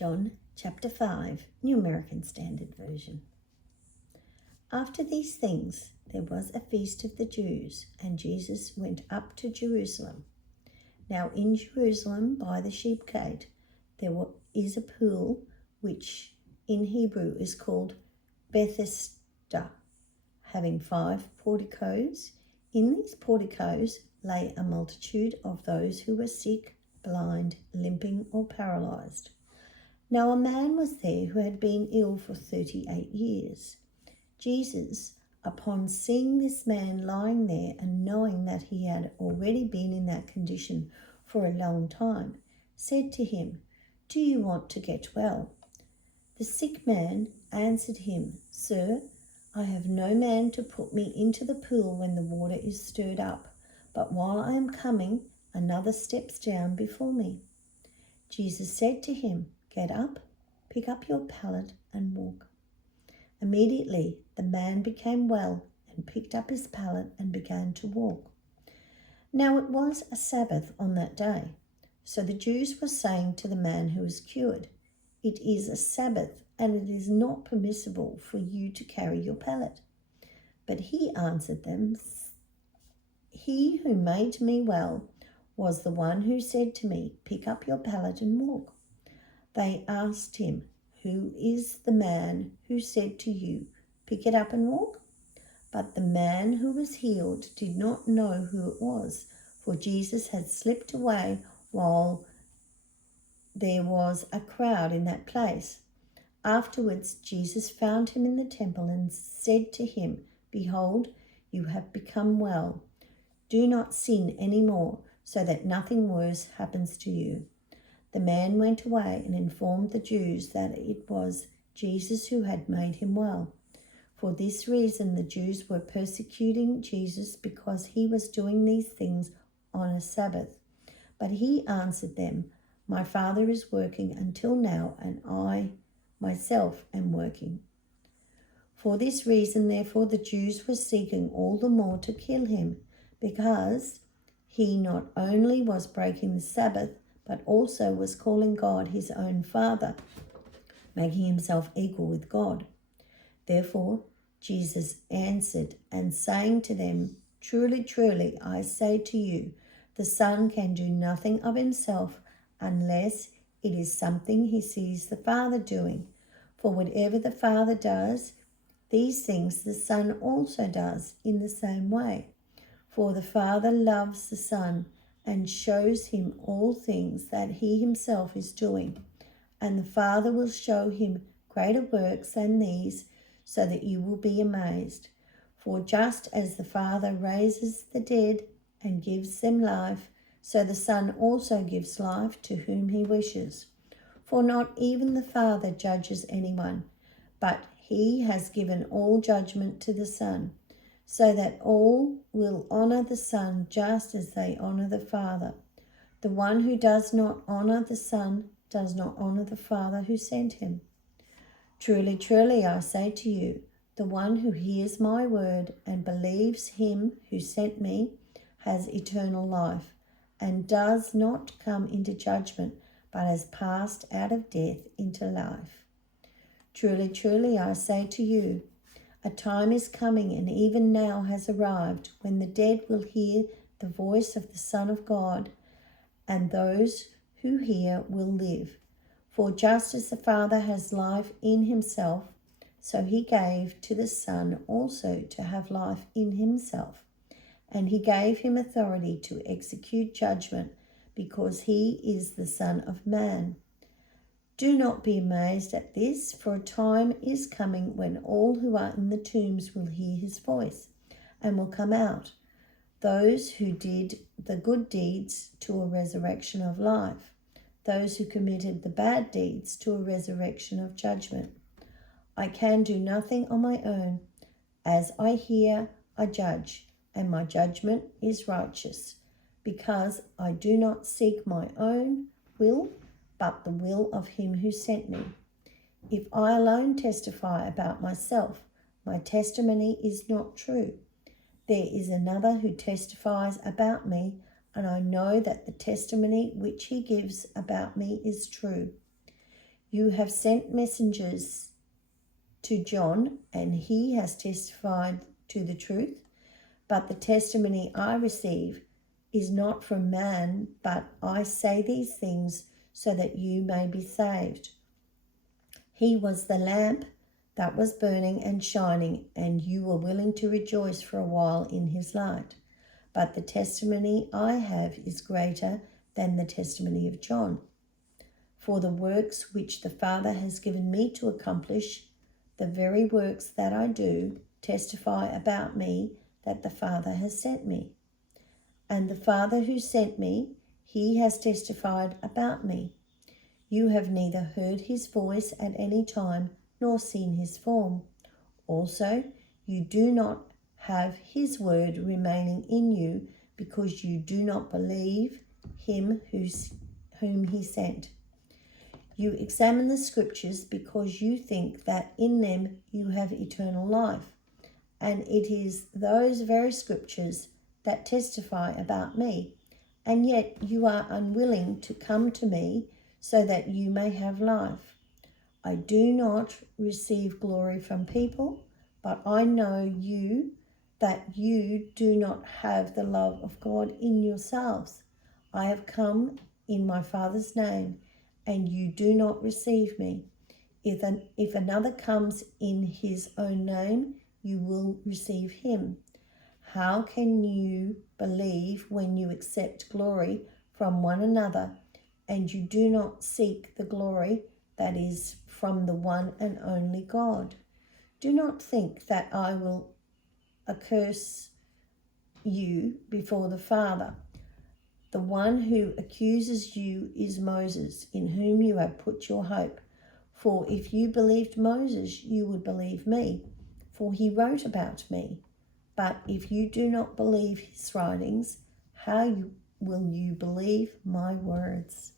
John chapter 5, New American Standard Version. After these things, there was a feast of the Jews, and Jesus went up to Jerusalem. Now in Jerusalem, by the sheep gate, there is a pool, which in Hebrew is called Bethesda, having 5 porticos. In these porticos lay a multitude of those who were sick, blind, limping, or paralyzed. Now a man was there who had been ill for 38 years. Jesus, upon seeing this man lying there and knowing that he had already been in that condition for a long time, said to him, "Do you want to get well?" The sick man answered him, "Sir, I have no man to put me into the pool when the water is stirred up, but while I am coming, another steps down before me." Jesus said to him, "Get up, pick up your pallet and walk." Immediately the man became well and picked up his pallet and began to walk. Now it was a Sabbath on that day. So the Jews were saying to the man who was cured, "It is a Sabbath, and it is not permissible for you to carry your pallet." But he answered them, "He who made me well was the one who said to me, 'Pick up your pallet and walk.'" They asked him, "Who is the man who said to you, 'Pick it up and walk'?" But the man who was healed did not know who it was, for Jesus had slipped away while there was a crowd in that place. Afterwards, Jesus found him in the temple and said to him, "Behold, you have become well. Do not sin any more, so that nothing worse happens to you." The man went away and informed the Jews that it was Jesus who had made him well. For this reason, the Jews were persecuting Jesus because he was doing these things on a Sabbath. But he answered them, "My Father is working until now, and I myself am working." For this reason, therefore, the Jews were seeking all the more to kill him, because he not only was breaking the Sabbath, but also was calling God his own Father, making himself equal with God. Therefore Jesus answered and saying to them, "Truly, truly, I say to you, the Son can do nothing of himself unless it is something he sees the Father doing. For whatever the Father does, these things the Son also does in the same way. For the Father loves the Son and shows him all things that he himself is doing. And the Father will show him greater works than these, so that you will be amazed. For just as the Father raises the dead and gives them life, so the Son also gives life to whom he wishes. For not even the Father judges anyone, but he has given all judgment to the Son, so that all will honor the Son just as they honor the Father. The one who does not honor the Son does not honor the Father who sent him. Truly, truly, I say to you, the one who hears my word and believes him who sent me has eternal life, and does not come into judgment, but has passed out of death into life. Truly, truly, I say to you, a time is coming, and even now has arrived, when the dead will hear the voice of the Son of God, and those who hear will live. For just as the Father has life in himself, so he gave to the Son also to have life in himself. And he gave him authority to execute judgment, because he is the Son of Man. Do not be amazed at this, for a time is coming when all who are in the tombs will hear his voice and will come out, those who did the good deeds to a resurrection of life, those who committed the bad deeds to a resurrection of judgment. I can do nothing on my own. As I hear, I judge, and my judgment is righteous, because I do not seek my own will, but the will of him who sent me. If I alone testify about myself, my testimony is not true. There is another who testifies about me, and I know that the testimony which he gives about me is true. You have sent messengers to John, and he has testified to the truth. But the testimony I receive is not from man, but I say these things so that you may be saved. He was the lamp that was burning and shining, and you were willing to rejoice for a while in his light. But the testimony I have is greater than the testimony of John. For the works which the Father has given me to accomplish, the very works that I do, testify about me that the Father has sent me. And the Father who sent me, he has testified about me. You have neither heard his voice at any time nor seen his form. Also, you do not have his word remaining in you because you do not believe him whom he sent. You examine the scriptures because you think that in them you have eternal life. And it is those very scriptures that testify about me. And yet you are unwilling to come to me so that you may have life. I do not receive glory from people, but I know you, that you do not have the love of God in yourselves. I have come in my Father's name, and you do not receive me. If another comes in his own name, you will receive him. How can you believe when you accept glory from one another, and you do not seek the glory that is from the one and only God? Do not think that I will accuse you before the Father. The one who accuses you is Moses, in whom you have put your hope. For if you believed Moses, you would believe me, for he wrote about me. But if you do not believe his writings, how will you believe my words?